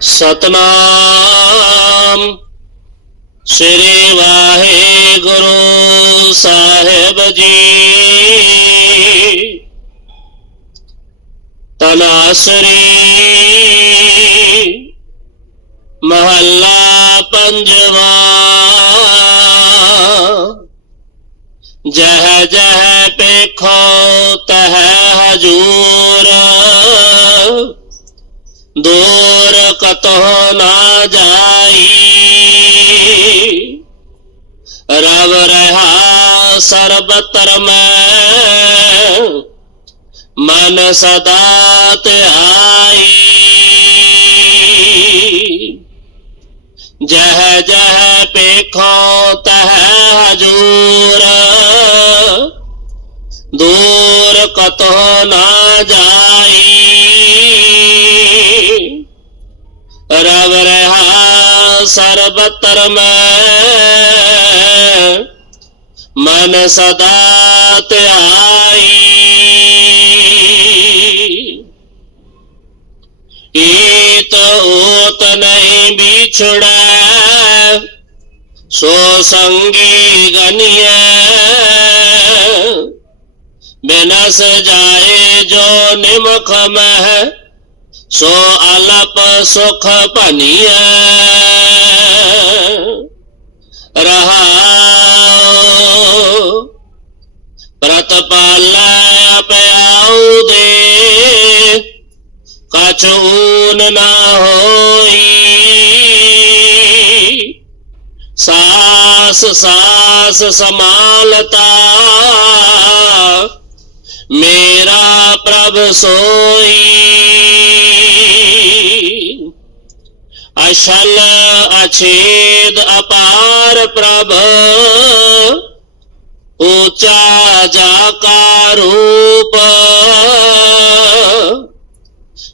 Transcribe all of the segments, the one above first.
सतनाम। श्री वाहे गुरु साहेब जी। तनाशरी महल्ला पंजवा। जह जह पेखो तह हजू दूर कत ना जाई। रब रहा सर्वतर में, मन सदात आई। जह जह पेखो तह हजूर, दूर कतो ना जा दफ्तर में मन सदात आई। ईत ओत नहीं बिछड़ा, सो संगी गनिय बिनस जाए जो निमुख मह सो अलप सुख पनिया रहा। प्रतपाला प्याओ दे। कछून ना हो सास सास संभालता। मेरा प्रभ सोई। अशल अछेद अपार। प्रभ। ऊँचा जाका रूप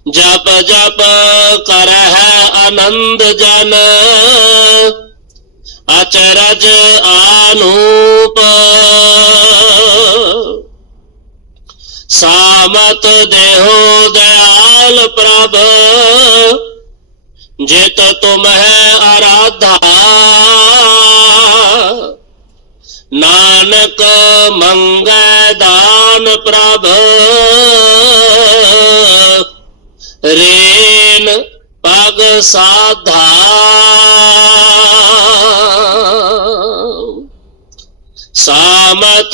जप जप कर है आनंद जन। अचरज आनूप। सामत देहो दयाल प्रभ। जित तुम है आराधा को मंगदाम प्रभ। रेन पग साधा। सामत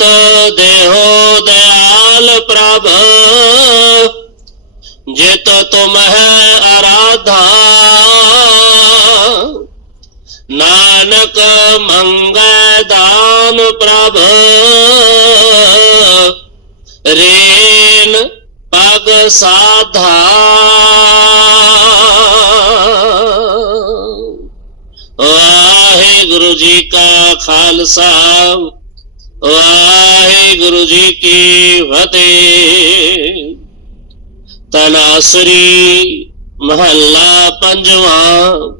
देहो दयाल प्रभ। जित तुम है आराधा। नानक मंगल दान प्रभ। रेन पग साधा। वाहे गुरु जी का खालसा। वाहे गुरु जी की फतेह। तनासरी महल्ला पंजवा।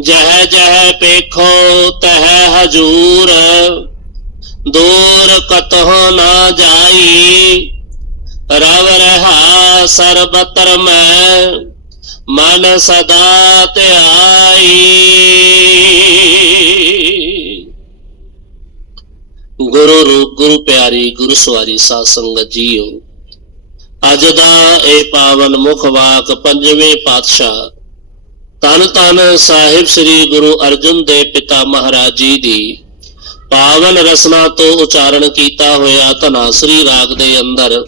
जह जह पेखो तह हजूर, दूर कतो न जाई, रव रहा सर्वतर मैं, मन सदा ते आई। गुरु रूप, गुरु प्यारी, गुरु सवारी, सासंग जियो। अजदा ए पावन मुख वाक, पंजवें पातशाह ਤਨ ਤਨ ਸਾਹਿਬ ਸ੍ਰੀ ਗੁਰੂ ਅਰਜਨ ਦੇ ਪਿਤਾ ਮਹਾਰਾਜ ਜੀ ਦੀ ਪਾਵਨ ਰਸਨਾ ਤੋਂ ਉਚਾਰਨ ਕੀਤਾ ਹੋਇਆ ਧਨਾਸਰੀ ਰਾਗ ਦੇ ਅੰਦਰ,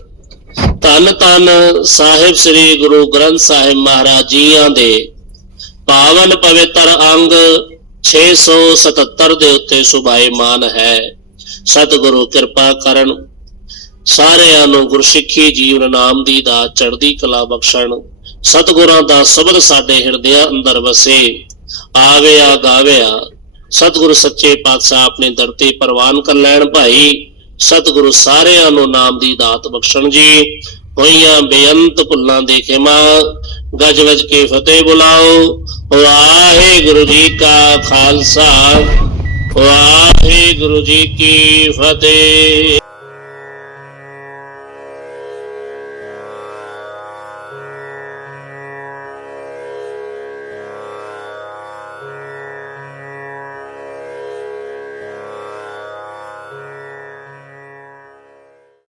ਤਨ ਤਨ ਸਾਹਿਬ ਸ੍ਰੀ ਗੁਰੂ ਗ੍ਰੰਥ ਸਾਹਿਬ ਮਹਾਰਾਜ ਜੀਆਂ ਦੇ ਪਾਵਨ ਪਵਿੱਤਰ ਅੰਗ 677 ਦੇ ਉੱਤੇ ਸੁਭਾਏਮਾਨ ਹੈ। ਸਤਿਗੁਰੂ ਕਿਰਪਾ ਕਰਨ, ਸਾਰਿਆਂ ਨੂੰ ਗੁਰਸਿੱਖੀ ਜੀਵਨ ਨਾਮ ਦੀ ਦਾ ਚੜ੍ਹਦੀ ਕਲਾ ਬਖਸ਼ਣ। ਸਤਿਗੁਰਾਂ ਦਾ ਸ਼ਬਦ ਸਾਡੇ ਹਿਰਦਿਆਂ ਅੰਦਰ ਵਸੇ। ਆਵਿਆ ਗਾਵਿਆ ਸਤਿਗੁਰੂ ਸੱਚੇ ਪਾਤਸ਼ਾਹ ਆਪਣੇ ਦਰ ਤੇ ਪ੍ਰਵਾਨ ਕਰ ਲੈਣ ਭਾਈ। ਸਤਿਗੁਰੂ ਸਾਰਿਆਂ ਨੂੰ ਨਾਮ ਦੀ ਦਾਤ ਬਖਸ਼ਣ ਜੀ। ਹੋਈਆਂ ਬੇਅੰਤ ਭੁੱਲਾਂ ਦੇ ਖਿਮਾ ਗਜ ਵਜ ਕੇ ਫਤਿਹ ਬੁਲਾਓ। ਵਾਹਿਗੁਰੂ ਜੀ ਕਾ ਖਾਲਸਾ, ਵਾਹਿਗੁਰੂ ਜੀ ਕੀ ਫਤਿਹ।